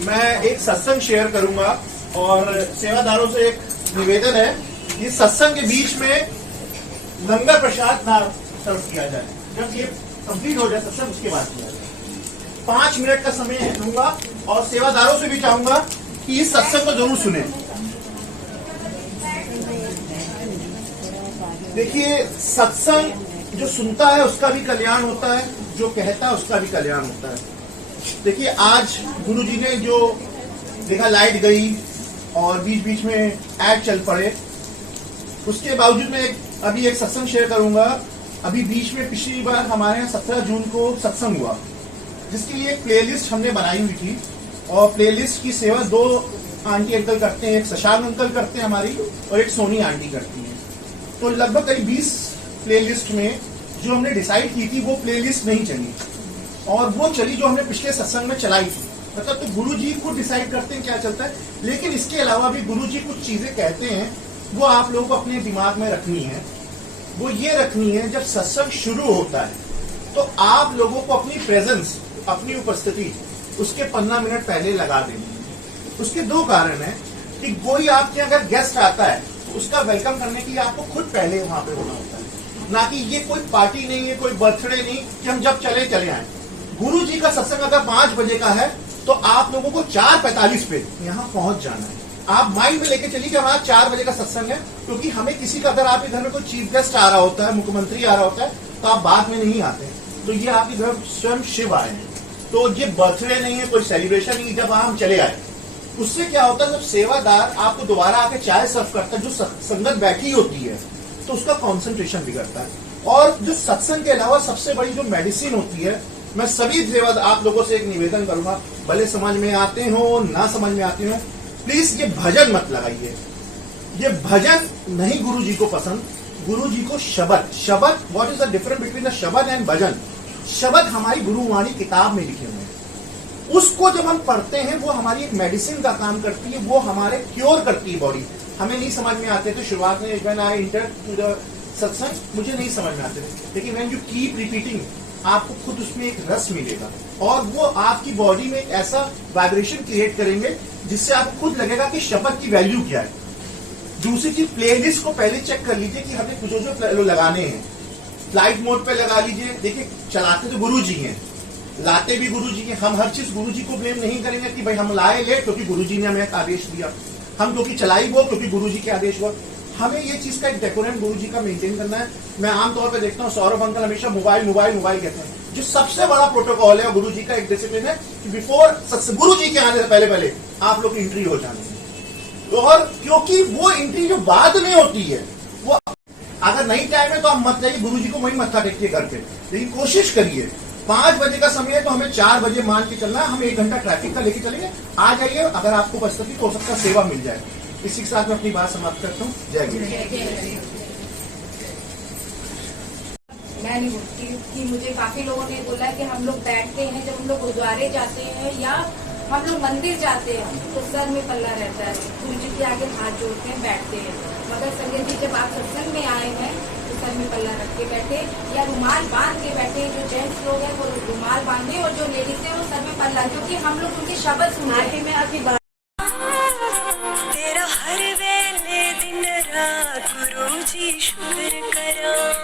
मैं एक सत्संग शेयर करूंगा और सेवादारों से एक निवेदन है कि सत्संग के बीच में लंगर प्रसाद ना सर्व किया जाए। जब ये कंप्लीट हो जाए सत्संग उसके बाद किया जाए। 5 मिनट का समय दूंगा और सेवादारों से भी चाहूंगा कि इस सत्संग को जरूर सुने। देखिए, सत्संग जो सुनता है उसका भी कल्याण होता है, जो कहता है उसका भी कल्याण होता है। देखिए, आज गुरुजी ने जो देखा, लाइट गई और बीच बीच में ऐड चल पड़े, उसके बावजूद मैं अभी एक सत्संग शेयर करूंगा। अभी बीच में पिछली बार हमारे यहाँ 17 जून को सत्संग हुआ, जिसके लिए एक प्लेलिस्ट हमने बनाई हुई थी और प्लेलिस्ट की सेवा 2 आंटी अंकल करते हैं, एक शशांक अंकल करते हैं हमारी और एक सोनी आंटी करती हैं। तो लगभग करीब 20 प्लेलिस्ट में जो हमने डिसाइड की थी वो प्लेलिस्ट नहीं चली और वो चली जो हमने पिछले सत्संग में चलाई थी। मतलब तो गुरुजी खुद डिसाइड करते हैं क्या चलता है, लेकिन इसके अलावा भी गुरुजी कुछ चीजें कहते हैं वो आप लोगों को अपने दिमाग में रखनी है। वो ये रखनी है, जब सत्संग शुरू होता है तो आप लोगों को अपनी प्रेजेंस, अपनी उपस्थिति उसके 15 मिनट पहले लगा देनी है। उसके 2 कारण है कि कोई आपके अगर गेस्ट आता है तो उसका वेलकम करने के लिए आपको खुद पहले वहां पे होना होता है, ना कि ये कोई पार्टी नहीं है, कोई बर्थडे नहीं कि हम जब चले चले आए। गुरु जी का सत्संग अगर 5 बजे का है तो आप लोगों को 4:45 पे यहाँ पहुंच जाना है। आप माइंड में लेके चलिए कि हमारा 4 बजे का सत्संग है, क्योंकि हमें किसी का, अगर आपके घर में कोई चीफ गेस्ट आ रहा होता है, मुख्यमंत्री आ रहा होता है, तो आप बाद में नहीं आते। तो ये आपके घर स्वयं शिव आए हैं, तो ये बर्थडे नहीं है, कोई सेलिब्रेशन नहीं। जब हम चले आए उससे क्या होता है, जब सेवादार आपको दोबारा आके चाय सर्व करता है, जो संगत बैठी होती है तो उसका कॉन्सेंट्रेशन बिगड़ता है। और जो सत्संग के अलावा सबसे बड़ी जो मेडिसिन होती है, मैं सभी सेवादार आप लोगों से एक निवेदन करूंगा, भले समझ में आते हो ना समझ में आते हो, प्लीज ये भजन मत लगाइए। ये भजन नहीं गुरु जी को पसंद, गुरु जी को शब्द। शब्द, what is the difference between the शब्द एंड भजन? शब्द हमारी गुरुवाणी किताब में लिखे हुए हैं, उसको जब हम पढ़ते हैं वो हमारी एक मेडिसिन का काम करती है, वो हमारे क्योर करती है बॉडी। हमें नहीं समझ में आते थे शुरुआत में, when I enter to the satsang मुझे नहीं समझ में आते थे, लेकिन व्हेन यू कीप रिपीटिंग आपको खुद उसमें एक रस मिलेगा और वो आपकी बॉडी में एक ऐसा वाइब्रेशन क्रिएट करेंगे जिससे आपको खुद लगेगा कि शब्द की वैल्यू क्या है। दूसरी चीज, प्लेलिस्ट को पहले चेक कर लीजिए कि हमें कुछ जो लगाने हैं। फ्लाइट मोड पे लगा लीजिए। देखिए, चलाते तो गुरु जी हैं, लाते भी गुरु जी हैं। हम हर चीज गुरु जी को ब्लेम नहीं करेंगे कि भाई हम लाए लेट क्योंकि गुरु जी ने हमें एक आदेश दिया, हम क्योंकि चलाई वो क्योंकि गुरु जी के आदेश हुआ। हमें ये चीज का एक डेकोरेम गुरु जी का मेंटेन करना है। मैं आमतौर पर देखता हूँ सौरभ अंकल हमेशा मोबाइल मोबाइल मोबाइल कहते हैं। जो सबसे बड़ा प्रोटोकॉल है गुरु जी का एक डिसिप्लिन है कि बिफोर गुरु जी के आने से पहले आप लोग एंट्री हो जाने हैं। और क्योंकि वो एंट्री जो बाद में होती है, वो अगर नहीं टाइम है तो आप मत जाइए, गुरु जी को वही मत्था टेकिए घर पे, लेकिन कोशिश करिए 5 बजे का समय है तो हमें 4 बजे मान के चलना है। हम 1 घंटा ट्रैफिक का लेके चलेंगे। आ जाइए, अगर आपको उपस्थिति हो सकता है सेवा मिल जाए। इसी के साथ मैं अपनी बात समाप्त करता हूँ। जय गुरु। मैं नहीं बोलती कि मुझे काफी लोगों ने बोला कि हम लोग बैठते हैं, जब हम लोग गुरुद्वारे जाते हैं या हम लोग मंदिर जाते हैं तो सर में पल्ला रहता है, गुरु जी के आगे हाथ जोड़ते हैं, बैठते हैं। मगर संजय जी, जब आप सत्संग में आए हैं तो सर में पल्ला रख के बैठे या रुमाल बांध के बैठे। जो जेंट्स लोग हैं वो रुमाल बांधे और जो लेडीज है वो सर में पल्ला, क्योंकि हम लोग उनके शब्द सुनाते हैं।